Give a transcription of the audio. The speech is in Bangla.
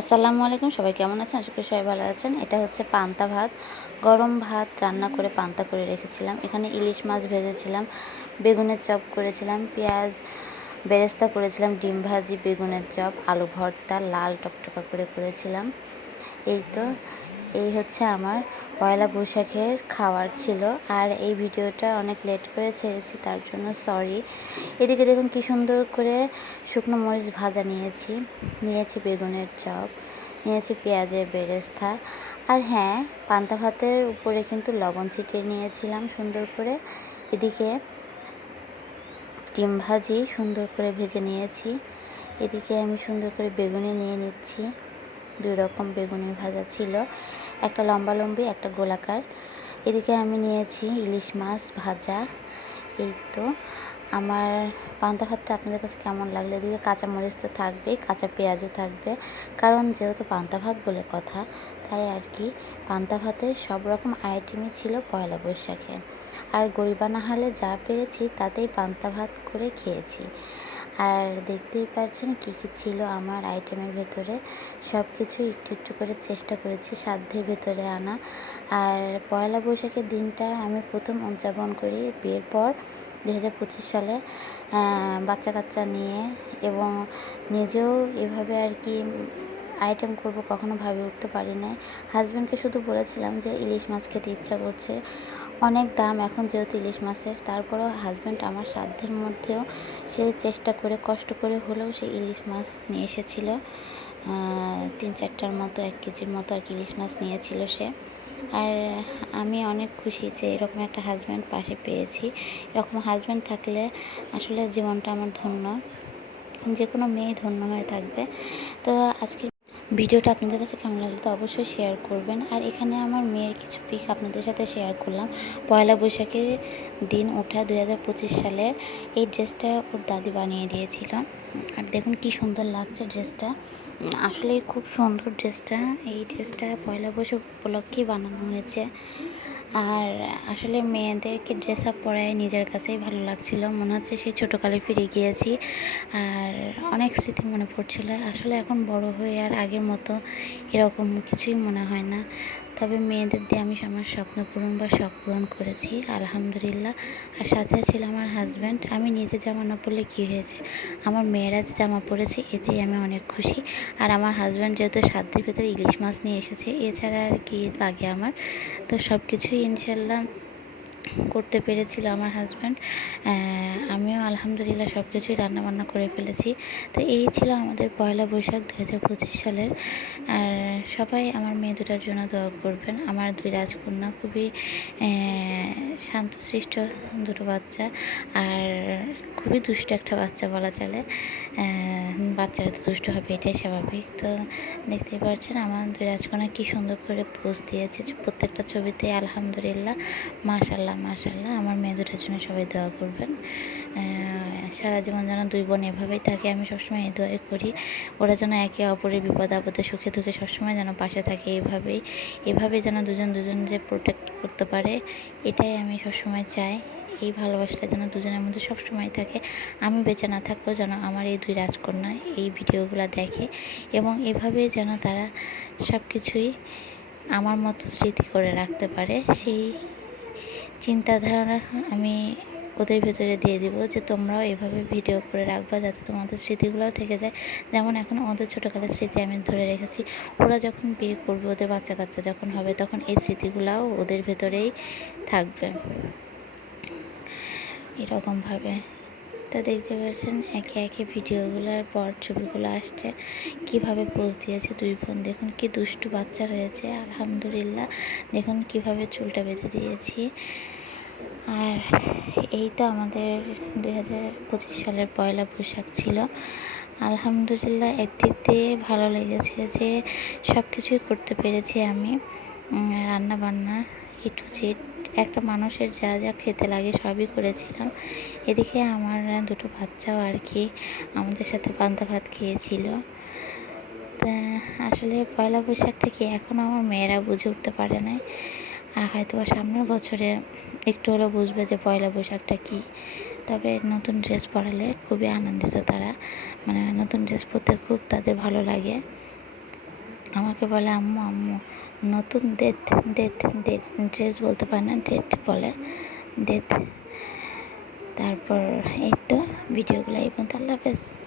আসসালামু আলাইকুম, সবাই কেমন আছেন? আশা করি সবাই ভালো আছেন। এটা হচ্ছে পান্তা ভাত। গরম ভাত রান্না করে পান্তা করে রেখেছিলাম। এখানে ইলিশ মাছ ভেজেছিলাম, বেগুনের চপ করেছিলাম, পেঁয়াজ বেরেস্তা করেছিলাম, ডিম ভাজি, বেগুনের চপ, আলু ভর্তা লাল টকটকা করে করেছিলাম। এই তো, এই হচ্ছে আমার পয়লা বৈশাখের খাওয়ার ছিল। আর এই ভিডিওটা অনেক লেট করে ছেড়েছি, তার জন্য সরি। এদিকে দেখুন কি সুন্দর করে শুকনো মরিচ ভাজা নিয়েছি বেগুনের চপ, নিয়েছি পেঁয়াজের বেরেস্তা। আর হ্যাঁ, পান্তা ভাতের উপরে কিন্তু লবণ ছিটিয়ে নিয়েছিলাম সুন্দর করে। এদিকে ডিম ভাজি সুন্দর করে ভেজে নিয়েছি। এদিকে আমি সুন্দর করে বেগুনি নিয়ে নিচ্ছি। 2 রকম বেগুনি ভাজা ছিল, একটা লম্বালম্বি, একটা গোলাকার। এদিকে আমি নিয়েছি ইলিশ মাছ ভাজা। এই তো আমার পান্তা ভাতটা আপনাদের কাছে কেমন লাগলো? এদিকে কাঁচা মরিচ তো থাকবেই, কাঁচা পেঁয়াজও থাকবে, কারণ যেহেতু পান্তা ভাত বলে কথা, তাই আর কি পান্তা ভাতে সব রকম আইটেমই ছিল পয়লা বৈশাখে। আর গরিবানা হালে যা পেরেছি তাতেই পান্তা ভাত করে খেয়েছি। আর দেখতেই পাচ্ছেন কী কী ছিল আমার আইটেমের ভেতরে। সব কিছু একটু একটু করে চেষ্টা করেছি সাধ্যের ভেতরে আনা। আর পয়লা বৈশাখের দিনটা আমি প্রথম উদযাপন করি বিয়ের পর 2025 সালে, বাচ্চা কাচ্চা নিয়ে, এবং নিজেও এভাবে আর কি আইটেম করব কখনো ভাবে উঠতে পারি নাই। হাজব্যান্ডকে শুধু বলেছিলাম যে ইলিশ মাছ খেতে ইচ্ছা করছে, অনেক দাম এখন যেহেতু ইলিশ মাছের, তারপরেও হাজব্যান্ড আমার সাধ্যের মধ্যেও সে চেষ্টা করে কষ্ট করে হলেও সে ইলিশ মাছ নিয়ে এসেছিলো। 3-4টার মতো 1 কেজির মতো আর কি ইলিশ মাছ নিয়েছিল সে। আর আমি অনেক খুশি যে এরকম একটা হাজব্যান্ড পাশে পেয়েছি। এরকম হাজব্যান্ড থাকলে আসলে জীবনটা আমার ধন্য, যে কোনো মেয়ে ধন্য হয়ে থাকবে। তো আজকের ভিডিওটা আপনাদের কাছে কেমন লাগলো তো অবশ্যই শেয়ার করবেন। আর এখানে আমার মেয়ের কিছু পিক আপনাদের সাথে শেয়ার করলাম। পয়লা বৈশাখের দিন ওঠা 2025 সালের এই ড্রেসটা ওর দাদি বানিয়ে দিয়েছিল। আর দেখুন কি সুন্দর লাগছে ড্রেসটা, আসলে খুব সুন্দর ড্রেসটা। এই ড্রেসটা পয়লা বৈশাখ উপলক্ষেই বানানো হয়েছে। আর আসলে মেয়েদেরকে ড্রেস আপ পরায় নিজের কাছেই ভালো লাগছিল, মনে হচ্ছে সেই ছোটোকালে ফিরে গিয়েছি। আর অনেক স্মৃতি মনে পড়ছিল। আসলে এখন বড় হয়ে আর আগের মতো এরকম কিছুই মনে হয় না। তবে মেয়েদের দিয়ে আমি আমার স্বপ্ন পূরণ বা শখ পূরণ করেছি আলহামদুলিল্লাহ। আর সাথে ছিল আমার হাজব্যান্ড। আমি নিজে জামা না পরলে কী হয়েছে, আমার মেয়েরা যে জামা পরেছে এতেই আমি অনেক খুশি। আর আমার হাজব্যান্ড যেহেতু সাধ্যের ভিতরে ইলিশ মাছ নিয়ে এসেছে, এছাড়া আর কি লাগে আমার। তো সব কিছুই ইনশাল্লাহ করতে পেরেছিল আমার হাজব্যান্ড। আমিও আলহামদুলিল্লাহ সব কিছুই রান্নাবান্না করে ফেলেছি। তো এই ছিল আমাদের পয়লা বৈশাখ 2025 সালের। আর সবাই আমার মেয়ে দুটার জন্য দোয়া করবেন। আমার 2 রাজকন্যা, খুবই শান্তশিষ্ট দুটো বাচ্চা, আর খুবই দুষ্ট একটা বাচ্চা বলা চলে। বাচ্চারা তো দুষ্ট হবে, এটাই স্বাভাবিক। তো দেখতেই পাচ্ছেন আমার 2 রাজকন্যা কী সুন্দর করে পোজ দিয়েছে প্রত্যেকটা ছবিতে। আলহামদুলিল্লাহ, মাশাল্লাহ মাশাল্লাহ। আমার মেয়ে দুটোর জন্য সবাই দোয়া করবেন। সারা জীবন যেন 2 বোন এভাবেই থাকে, আমি সবসময় এই দোয়াই করি। ওরা যেন একে অপরের বিপদ আপদে সুখে দুঃখে সবসময় যেন পাশে থাকে। এভাবে যেন দুজন যে প্রোটেক্ট করতে পারে, এটাই আমি সবসময় চাই। এই ভালোবাসাটা যেন দুজনের মধ্যে সবসময় থাকে। আমি বেঁচে না থাকলেও যেন আমার এই 2 রাজকন্যা এই ভিডিওগুলো দেখে, এবং এভাবেই যেন তারা সব কিছুই আমার মতো স্মৃতি করে রাখতে পারে। সেই চিন্তাধারা আমি ওদের ভেতরে দিয়ে দিব যে তোমরাও এভাবে ভিডিও করে রাখবা, যাতে তোমাদের স্মৃতিগুলোও থেকে যায়। যেমন এখন ওদের ছোটোকালের স্মৃতি আমি ধরে রেখেছি। ওরা যখন বিয়ে করবে, ওদের বাচ্চা কাচ্চা যখন হবে, তখন এই স্মৃতিগুলোও ওদের ভেতরেই থাকবে এরকমভাবে। তো দেখতে পাচ্ছেন একে একে ভিডিওগুলোর পর ছবিগুলো আসছে, কিভাবে পোজ দিয়েছে 2 বোন। দেখুন কি দুষ্টু বাচ্চা হয়েছে আলহামদুলিল্লাহ। দেখুন কিভাবে চুলটা বেঁধে দিয়েছি। আর এই তো আমাদের 2025 সালের পয়লা বৈশাখ ছিল। আলহামদুলিল্লাহ, একদিক দিয়ে ভালো লেগেছে যে সব কিছুই করতে পেরেছি আমি। রান্না বান্না এ টু জেড একটা মানুষের যা যা খেতে লাগে সবই করেছিলাম। এদিকে আমার 2টো বাচ্চাও আর কি আমাদের সাথে পান্তা ভাত খেয়েছিল। তা আসলে পয়লা বৈশাখটা কি এখনও আমার মেয়েরা বুঝে উঠতে পারে নাই। আর হয়তো সামনের বছরে একটু হলেও বুঝবে যে পয়লা বৈশাখটা কী। তবে নতুন ড্রেস পরালে খুবই আনন্দিত তারা, মানে নতুন ড্রেস পরতে খুব তাদের ভালো লাগে। আমাকে বলে আম্মু আম্মু নতুন ডেট ডেট ডেট, ড্রেস বলতে পারে না, ডেট বলে, ডেট। তারপর এই তো ভিডিওগুলো এই পর্যন্ত। আল্লাহ হাফেজ।